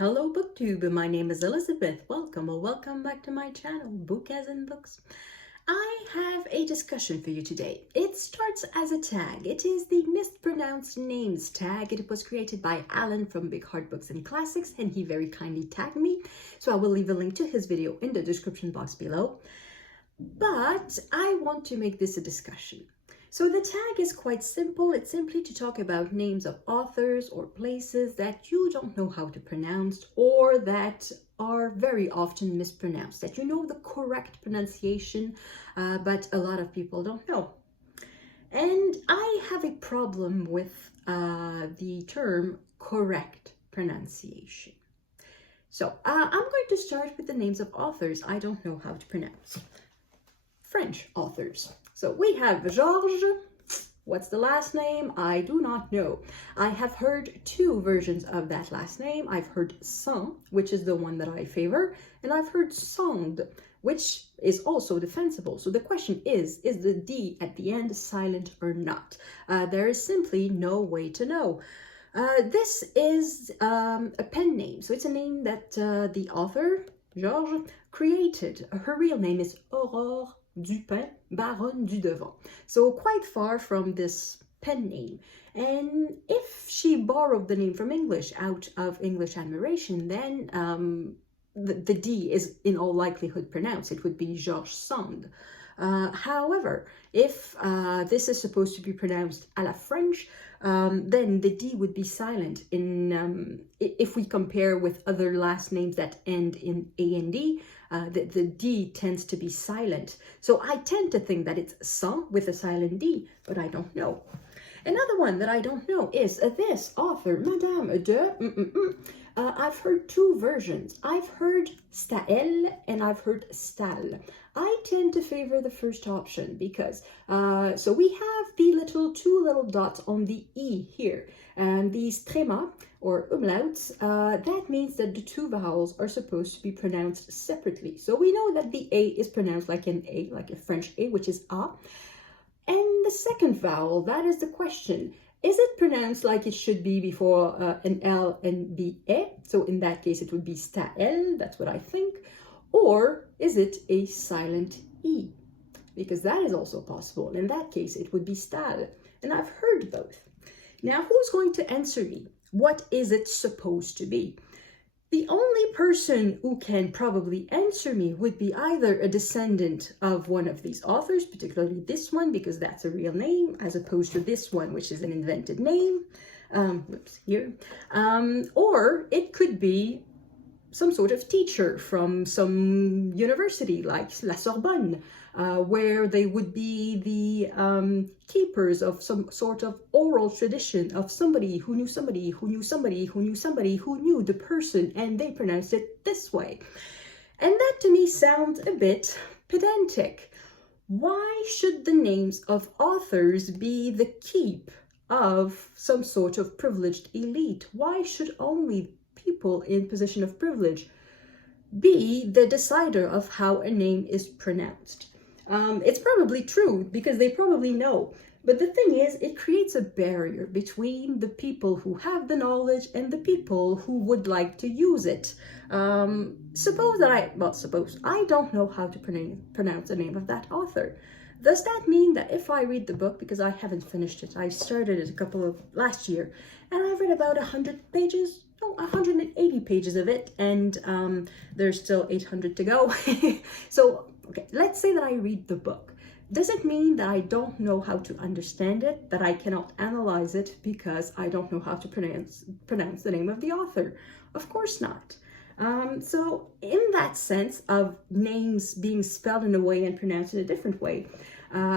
Hello BookTube, my name is Elizabeth. Welcome or welcome back to my channel, Book as in Books. I have a discussion for you today. It starts as a tag. It is the mispronounced names tag. It was created by Alan from Big Hard Books and Classics, and he very kindly tagged me. So I will leave a link to his video in the description box below. But I want to make this a discussion. So the tag is quite simple. It's simply to talk about names of authors or places that you don't know how to pronounce or that are very often mispronounced, that you know the correct pronunciation, but a lot of people don't know. And I have a problem with the term correct pronunciation. So I'm going to start with the names of authors I don't know how to pronounce. French authors. So we have Georges. What's the last name? I do not know. I have heard two versions of that last name. I've heard Sand, which is the one that I favor, and I've heard Sand, which is also defensible. So the question is the D at the end silent or not? There is simply no way to know. This is a pen name. So it's a name that the author, Georges, created. Her real name is Aurore Dupin, Baronne du Devant. So quite far from this pen name. And if she borrowed the name from English out of English admiration, then the D is in all likelihood pronounced. It would be Georges Sand. However, if this is supposed to be pronounced à la French, then the D would be silent if we compare with other last names that end in A and D. The D tends to be silent. So I tend to think that it's Sand with a silent D, but I don't know. Another one that I don't know is this author, Madame de... I've heard two versions. I've heard Staël and I've heard Staël. I tend to favor the first option because, so we have the two little dots on the E here, and these trémas or umlauts, that means that the two vowels are supposed to be pronounced separately. So we know that the A is pronounced like an A, like a French A, which is A. And the second vowel, that is the question. Is it pronounced like it should be before an L and be E? So in that case, it would be Staël, that's what I think. Or is it a silent E? Because that is also possible. In that case, it would be Staël. And I've heard both. Now, who's going to answer me? What is it supposed to be? The only person who can probably answer me would be either a descendant of one of these authors, particularly this one, because that's a real name, as opposed to this one, which is an invented name. Or it could be some sort of teacher from some university like La Sorbonne, where they would be the keepers of some sort of oral tradition of somebody who knew somebody who knew somebody who knew somebody who knew the person, and they pronounced it this way. And that to me sounds a bit pedantic. Why should the names of authors be the keep of some sort of privileged elite? Why should only people in position of privilege be the decider of how a name is pronounced? It's probably true because they probably know. But the thing is, it creates a barrier between the people who have the knowledge and the people who would like to use it. Suppose I don't know how to pronounce the name of that author. Does that mean that if I read the book, because I haven't finished it, I started it last year, and I've read about 100 pages, 180 pages of it, and there's still 800 to go. So, okay, let's say that I read the book. Does it mean that I don't know how to understand it, that I cannot analyze it because I don't know how to pronounce the name of the author? Of course not. So in that sense of names being spelled in a way and pronounced in a different way,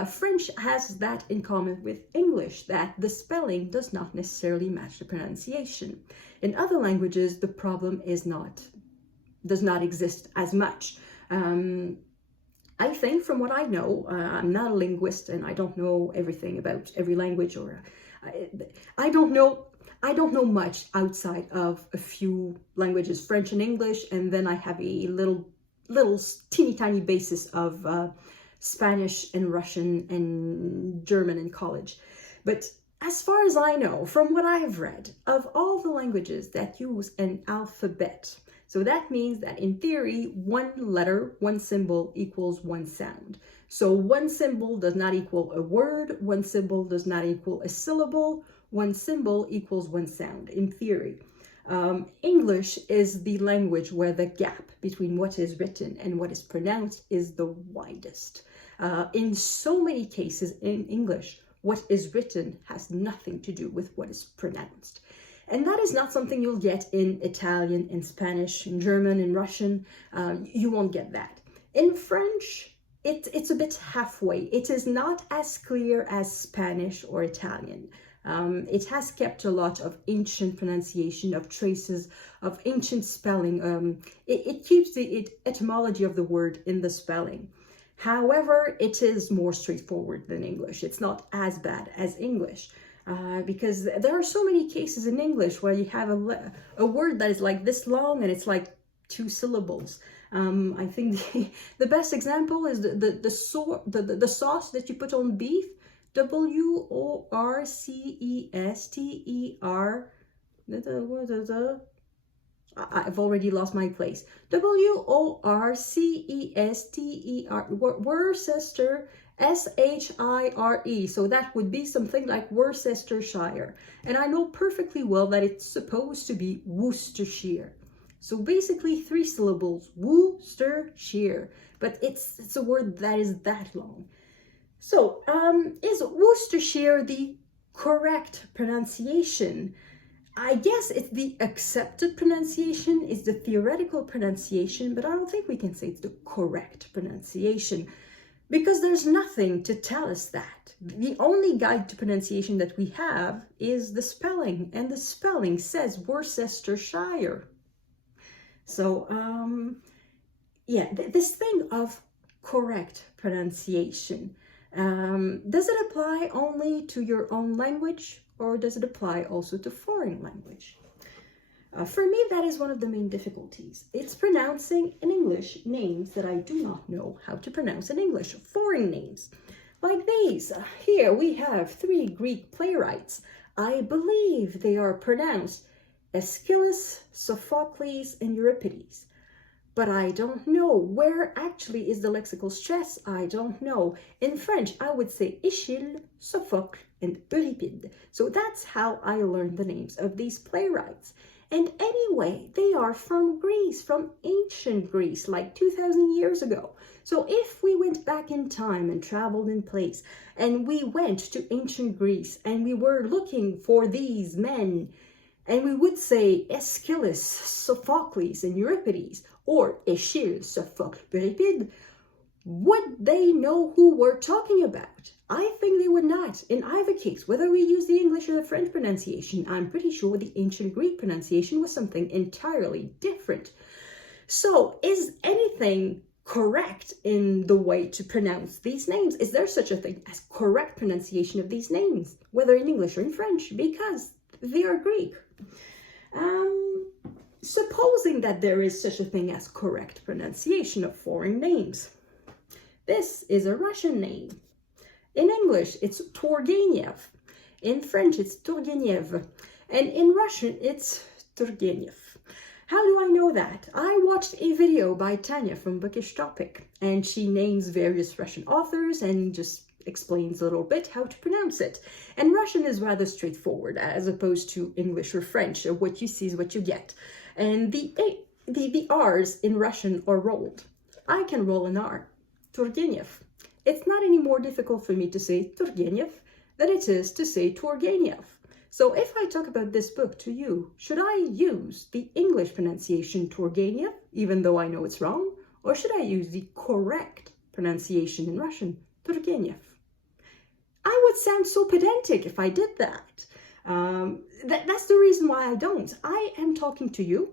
French has that in common with English, that the spelling does not necessarily match the pronunciation. In other languages, the problem does not exist as much. I think from what I know, I'm not a linguist and I don't know everything about every language, or I don't know much outside of a few languages, French and English, and then I have a little teeny tiny basis of Spanish and Russian and German in college. But As far as I know, from what I've read, of all the languages that use an alphabet, so that means that in theory, one letter, one symbol equals one sound. So one symbol does not equal a word, one symbol does not equal a syllable, one symbol equals one sound, in theory. English is the language where the gap between what is written and what is pronounced is the widest. In so many cases in English, what is written has nothing to do with what is pronounced. And that is not something you'll get in Italian, in Spanish, in German, in Russian. You won't get that. In French, it's a bit halfway. It is not as clear as Spanish or Italian. It has kept a lot of ancient pronunciation, of traces, of ancient spelling. It keeps the etymology of the word in the spelling. However, it is more straightforward than English. It's not as bad as English because there are so many cases in English where you have a word that is like this long and it's like 2 syllables. I think the best example is the sauce that you put on beef. Worcester. I've already lost my place. Worcester, Worcester, Shire. So that would be something like Worcestershire. And I know perfectly well that it's supposed to be Worcestershire. So basically 3 syllables, Worcestershire. But it's a word that is that long. So is Worcestershire the correct pronunciation? I guess it's the accepted pronunciation, it's the theoretical pronunciation, but I don't think we can say it's the correct pronunciation because there's nothing to tell us that. The only guide to pronunciation that we have is the spelling, and the spelling says Worcestershire. So, yeah, this thing of correct pronunciation, does it apply only to your own language? Or does it apply also to foreign language? For me, that is one of the main difficulties. It's pronouncing in English names that I do not know how to pronounce in English, foreign names. Like these. Here we have 3 Greek playwrights. I believe they are pronounced Aeschylus, Sophocles, and Euripides. But I don't know. Where actually is the lexical stress? I don't know. In French, I would say Aeschylus, Sophocles, and Euripides. So that's how I learned the names of these playwrights. And anyway, they are from Greece, from ancient Greece, like 2,000 years ago. So if we went back in time and traveled in place, and we went to ancient Greece, and we were looking for these men, and we would say Aeschylus, Sophocles, and Euripides, or Aeschylus, Sophocles, Euripides, would they know who we're talking about? I think they would not. In either case, whether we use the English or the French pronunciation, I'm pretty sure the ancient Greek pronunciation was something entirely different. So, is anything correct in the way to pronounce these names? Is there such a thing as correct pronunciation of these names, whether in English or in French, because they are Greek? Supposing that there is such a thing as correct pronunciation of foreign names. This is a Russian name. In English, it's Turgeniev. In French, it's Turgeniev. And in Russian, it's Turgeniev. How do I know that? I watched a video by Tanya from Bookish Topic, and she names various Russian authors and just explains a little bit how to pronounce it. And Russian is rather straightforward as opposed to English or French. What you see is what you get. And the R's in Russian are rolled. I can roll an R. Turgeniev. It's not any more difficult for me to say Turgeniev than it is to say Turgeniev. So if I talk about this book to you, should I use the English pronunciation Turgeniev, even though I know it's wrong? Or should I use the correct pronunciation in Russian, Turgeniev? I would sound so pedantic if I did that. That's the reason why I don't. I am talking to you,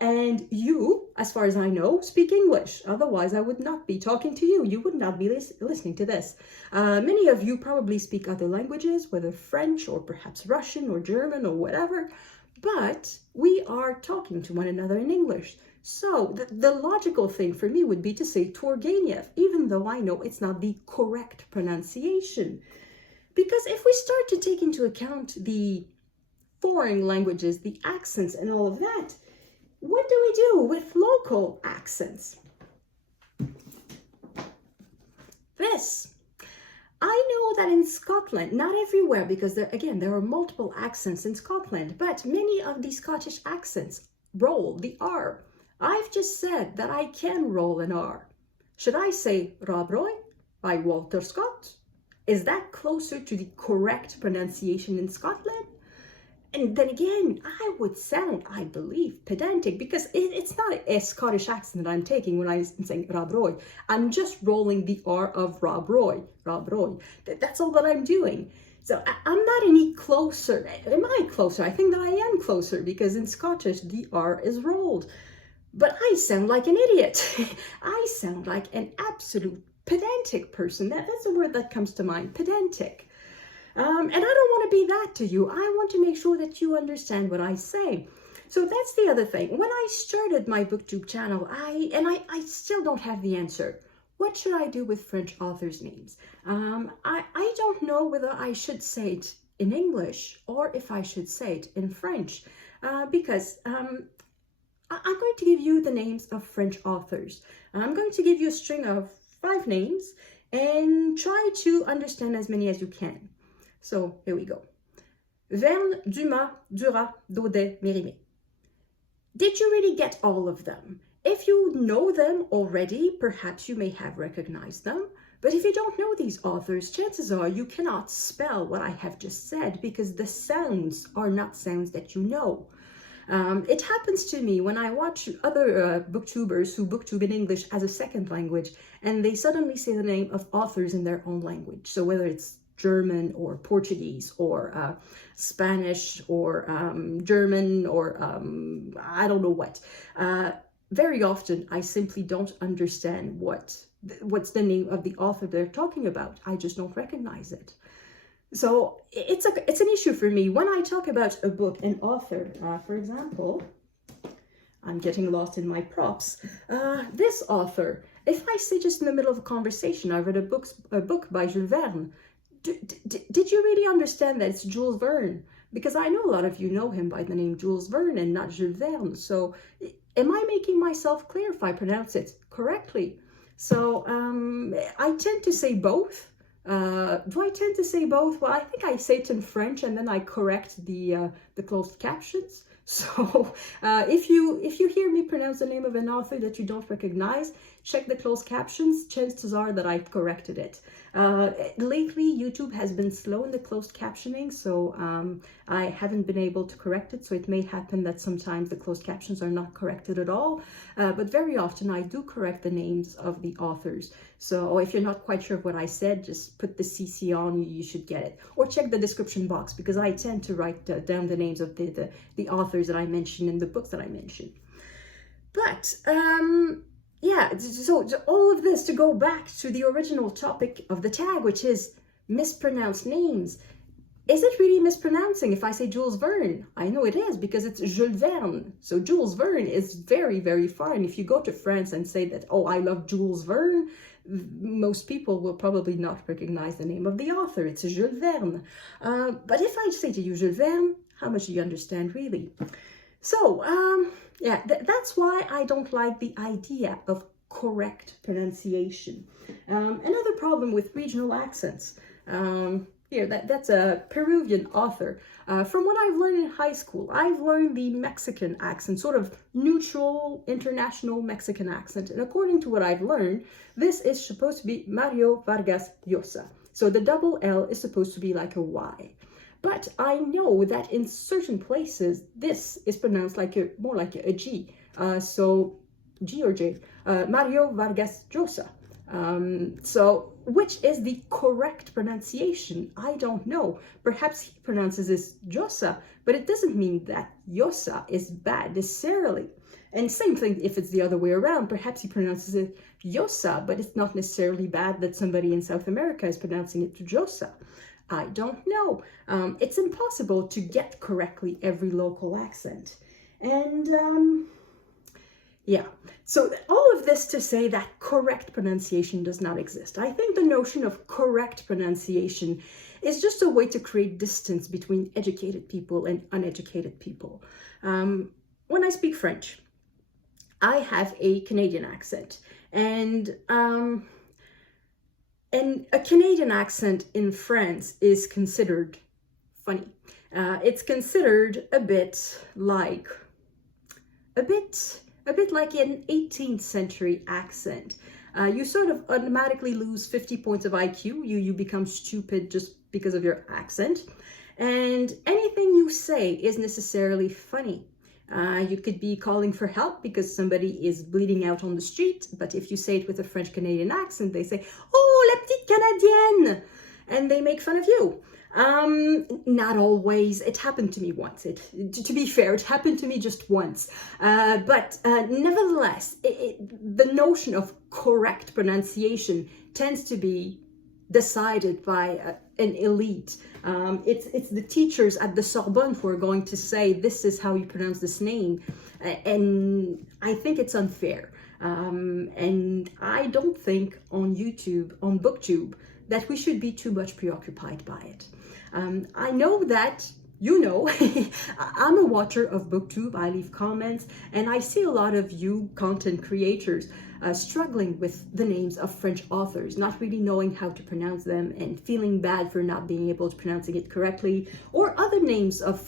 and you, as far as I know, speak English. Otherwise, I would not be talking to you. You would not be listening to this. Many of you probably speak other languages, whether French or perhaps Russian or German or whatever, but we are talking to one another in English. So the logical thing for me would be to say Turgeniev, even though I know it's not the correct pronunciation. Because if we start to take into account the foreign languages, the accents and all of that, what do we do with local accents? This. I know that in Scotland, not everywhere, because there are multiple accents in Scotland, but many of the Scottish accents roll the R. I've just said that I can roll an R. Should I say Rob Roy by Walter Scott? Is that closer to the correct pronunciation in Scotland? And then again, I would sound, I believe, pedantic, because it's not a Scottish accent that I'm taking when I'm saying Rob Roy. I'm just rolling the R of Rob Roy. Rob Roy. That's all that I'm doing. So I'm not any closer. Am I closer? I think that I am closer, because in Scottish, the R is rolled. But I sound like an idiot. I sound like an absolute pedantic person. That's a word that comes to mind, pedantic. And I don't want to be that to you. I want to make sure that you understand what I say. So that's the other thing. When I started my booktube channel, I still don't have the answer. What should I do with French authors' names? I don't know whether I should say it in English or if I should say it in French, because I'm going to give you the names of French authors. I'm going to give you a string of 5 names and try to understand as many as you can. So here we go. Verne, Dumas, Duras, Daudet, Mérimée. Did you really get all of them? If you know them already, perhaps you may have recognized them. But if you don't know these authors, chances are you cannot spell what I have just said, because the sounds are not sounds that you know. It happens to me when I watch other booktubers who booktube in English as a second language, and they suddenly say the name of authors in their own language. So whether it's German or Portuguese or Spanish or German or I don't know what. Very often I simply don't understand what's the name of the author they're talking about. I just don't recognize it. So it's an issue for me when I talk about a book, an author. For example, I'm getting lost in my props. This author, if I say just in the middle of a conversation, I read a book by Jules Verne. Did you really understand that it's Jules Verne? Because I know a lot of you know him by the name Jules Verne and not Jules Verne. So am I making myself clear if I pronounce it correctly? So I tend to say both. Do I tend to say both? Well, I think I say it in French and then I correct the closed captions. So if you hear me pronounce the name of an author that you don't recognize, check the closed captions. Chances are that I've corrected it. Lately, YouTube has been slow in the closed captioning, so I haven't been able to correct it. So it may happen that sometimes the closed captions are not corrected at all. But very often I do correct the names of the authors. So if you're not quite sure of what I said, just put the CC on, you should get it. Or check the description box, because I tend to write down the names of the authors that I mention in the books that I mention. But yeah, so all of this to go back to the original topic of the tag, which is mispronounced names. Is it really mispronouncing if I say Jules Verne? I know it is, because it's Jules Verne. So Jules Verne is very, very fine. If you go to France and say that, oh, I love Jules Verne, most people will probably not recognize the name of the author. It's Jules Verne. But if I say to you Jules Verne, how much do you understand really? So, yeah, that's why I don't like the idea of correct pronunciation. Another problem with regional accents. Here, that's a Peruvian author. From what I've learned in high school, I've learned the Mexican accent, sort of neutral, international Mexican accent. And according to what I've learned, this is supposed to be Mario Vargas Llosa. So the double L is supposed to be like a Y. But I know that in certain places, this is pronounced like more like a G. So G or J, Mario Vargas Llosa. So which is the correct pronunciation? I don't know. Perhaps he pronounces this Llosa, but it doesn't mean that Llosa is bad necessarily. And same thing if it's the other way around. Perhaps he pronounces it Llosa, but it's not necessarily bad that somebody in South America is pronouncing it Llosa. I don't know. It's impossible to get correctly every local accent. And yeah, So all of this to say that correct pronunciation does not exist. I think the notion of correct pronunciation is just a way to create distance between educated people and uneducated people. When I speak French, I have a Canadian accent, and a Canadian accent in France is considered funny. It's considered a bit like an 18th century accent. You sort of automatically lose 50 points of IQ. You become stupid just because of your accent. And anything you say is necessarily funny. You could be calling for help because somebody is bleeding out on the street. But if you say it with a French-Canadian accent, they say, "Oh, la petite Canadienne!" And they make fun of you. Not always. It happened to me once. To be fair, it happened to me just once. But nevertheless, the notion of correct pronunciation tends to be decided by an elite. It's the teachers at the Sorbonne who are going to say, this is how you pronounce this name. And I think it's unfair. And I don't think on YouTube, on BookTube, that we should be too much preoccupied by it. I know that, you know, I'm a watcher of BookTube, I leave comments, and I see a lot of you content creators struggling with the names of French authors, not really knowing how to pronounce them and feeling bad for not being able to pronouncing it correctly, or other names of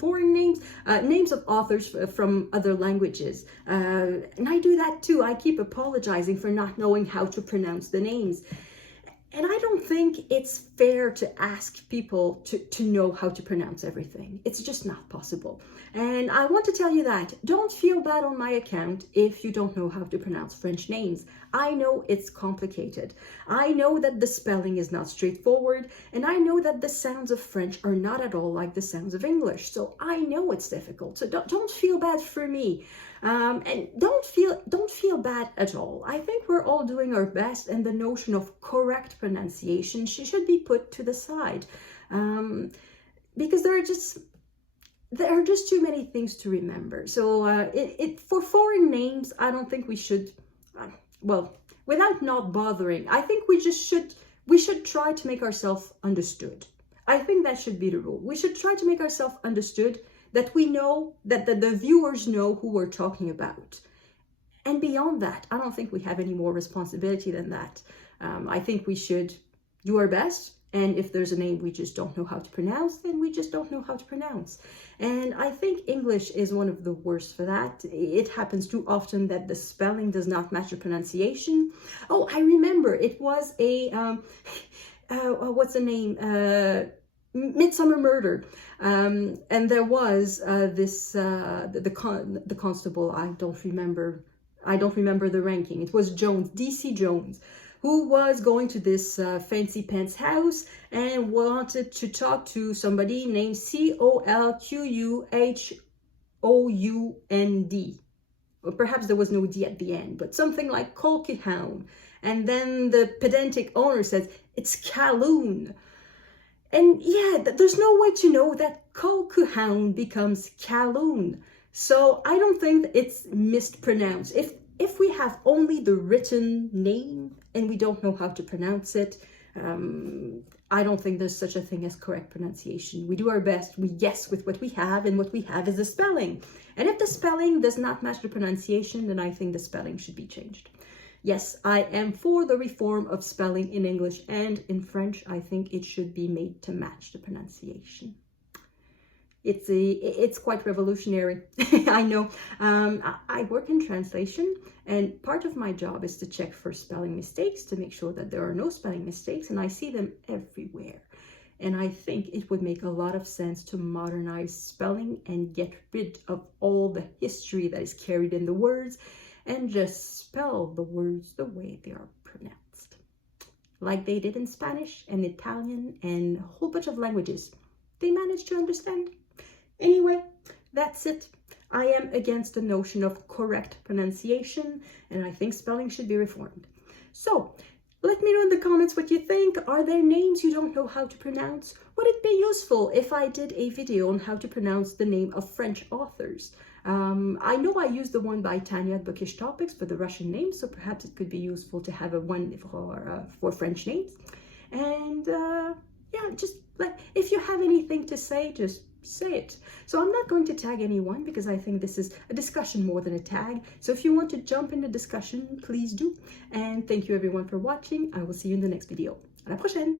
foreign names, names of authors from other languages. And I do that too. I keep apologizing for not knowing how to pronounce the names. And I don't think it's fair to ask people to know how to pronounce everything. It's just not possible. And I want to tell you that. Don't feel bad on my account if you don't know how to pronounce French names. I know it's complicated. I know that the spelling is not straightforward. And I know that the sounds of French are not at all like the sounds of English. So I know it's difficult. So don't feel bad for me. And don't feel bad at all. I think we're all doing our best, and the notion of correct pronunciation should be put to the side, because there are just too many things to remember. So for foreign names, I don't think we should. Well, without not bothering, I think we should try to make ourselves understood. I think that should be the rule. We should try to make ourselves understood, that we know, that the viewers know who we're talking about. And beyond that, I don't think we have any more responsibility than that. I think we should do our best. And if there's a name we just don't know how to pronounce, then we just don't know how to pronounce. And I think English is one of the worst for that. It happens too often that the spelling does not match the pronunciation. Oh, I remember it was a, what's the name? Midsummer Murder, and there was the constable. I don't remember the ranking. It was Jones, DC Jones, who was going to this fancy pants house and wanted to talk to somebody named Colquhound. Or perhaps there was no D at the end, but something like Colquhound. And then the pedantic owner says, it's Calhoun. And yeah, there's no way to know that Colquhound becomes Calhoun. So I don't think it's mispronounced. If we have only the written name and we don't know how to pronounce it, I don't think there's such a thing as correct pronunciation. We do our best, we guess with what we have, and what we have is the spelling. And if the spelling does not match the pronunciation, then I think the spelling should be changed. Yes, I am for the reform of spelling in English and in French. I think it should be made to match the pronunciation. It's quite revolutionary. I know. I work in translation, and part of my job is to check for spelling mistakes, to make sure that there are no spelling mistakes, and I see them everywhere. And I think it would make a lot of sense to modernize spelling and get rid of all the history that is carried in the words, and just spell the words the way they are pronounced, like they did in Spanish and Italian and a whole bunch of languages. They managed to understand. Anyway, that's it. I am against the notion of correct pronunciation, and I think spelling should be reformed. So, let me know in the comments what you think. Are there names you don't know how to pronounce? Would it be useful if I did a video on how to pronounce the name of French authors? I know I used the one by Tanya at Bookish Topics for the Russian names, so perhaps it could be useful to have a one for French names. And yeah, just like, if you have anything to say, just say it. So I'm not going to tag anyone because I think this is a discussion more than a tag. So if you want to jump in the discussion, please do. And thank you everyone for watching. I will see you in the next video. À la prochaine!